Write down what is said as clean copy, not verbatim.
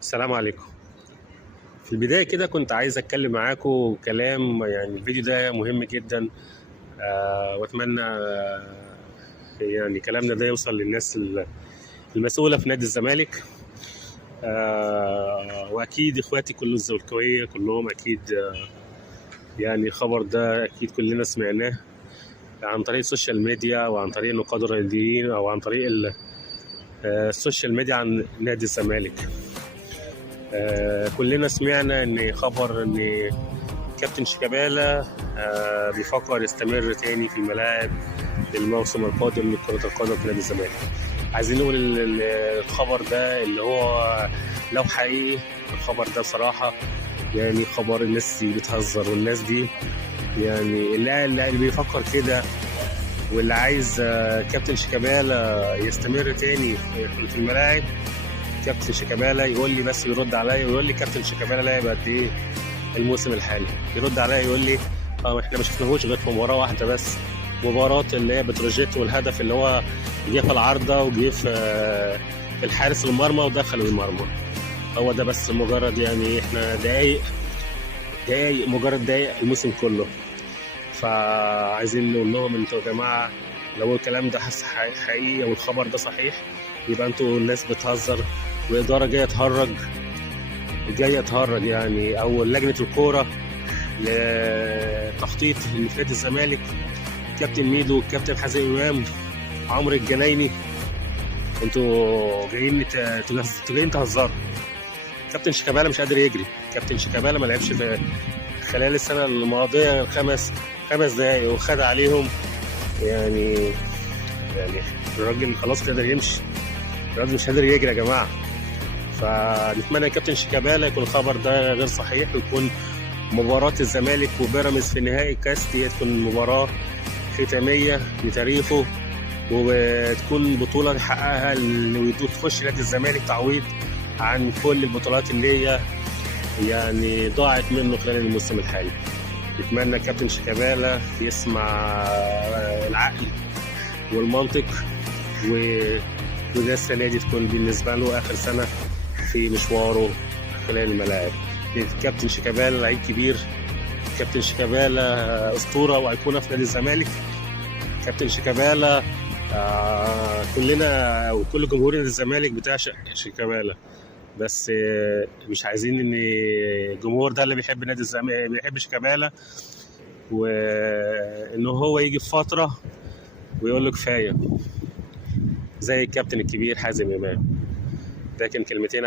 السلام عليكم. في البداية كده كنت عايز أتكلم معاكم كلام، يعني الفيديو ده مهم جدا. وأتمنى يعني كلامنا ده يوصل للناس المسؤولة في نادي الزمالك. وأكيد إخواتي كل الزملكاوية كلهم أكيد، يعني الخبر ده أكيد كلنا سمعناه عن طريق السوشيال ميديا وعن طريق النقاد الرياضيين أو عن طريق السوشيال ميديا عن نادي الزمالك. كلنا سمعنا ان خبر ان كابتن شيكابالا بيفكر يستمر تاني في الملاعب للموسم القادم لكرة القدم في نادي الزمالك. عايزين نقول الخبر ده اللي هو لو حقيقي، الخبر ده بصراحة يعني خبر الناس دي بتهزر، والناس دي يعني اللي بيفكر كده واللي عايز كابتن شيكابالا يستمر تاني في الملاعب. كابتن شيكابالا يقول لي، بس يرد عليا ويقول لي كابتن شيكابالا لعب قد ايه الموسم الحالي. يرد عليا يقول لي احنا ما شفناهوش غير في مباراه واحده بس، مباراه اللي هي بتروجيت، والهدف اللي هو جه في العارضه وجه في الحارس المرمى ودخل المرمى. هو ده بس، مجرد يعني احنا دقايق مجرد دقايق الموسم كله. فعايزين نقول لهم انتوا يا جماعه لو الكلام ده حقيقي او الخبر ده صحيح، يبقى انتوا الناس بتهزر والاداره جايه تهرج يعني، او لجنه الكوره لتخطيط لنادي الزمالك، كابتن ميدو والكابتن حازم امام عمرو الجنايني. انتوا جايين تهزروا. كابتن شيكابالا مش قادر يجري. كابتن شيكابالا ما لعبش في خلال السنه الماضيه خمس دقايق وخد عليهم. يعني الراجل خلاص قادر يمشي، الراجل مش قادر يجري يا جماعه. فنتمنى كابتن شيكابالا يكون الخبر ده غير صحيح، ويكون مباراة الزمالك وبيراميدز في نهائي الكاس دي تكون مباراة ختامية لتاريخه، وتكون بطولة يحققها وتخش نادي الزمالك تعويض عن كل البطولات اللي هي يعني ضاعت منه خلال الموسم الحالي. نتمنى كابتن شيكابالا يسمع العقل والمنطق، وده السنة دي تكون بالنسبة له آخر سنة في مشواره خلال الملاعب. كابتن شيكابالا لعيب كبير، كابتن شيكابالا أسطورة وأيقونة في نادي الزمالك. كابتن شيكابالا كلنا وكل جمهور نادي الزمالك بتعشق شيكابالا، بس مش عايزين ان الجمهور ده اللي بيحب نادي الزمالك بيحب شيكابالا، وانه هو يجي في فترة ويقول له كفاية زي الكابتن الكبير حازم امام. ده كان كلمتين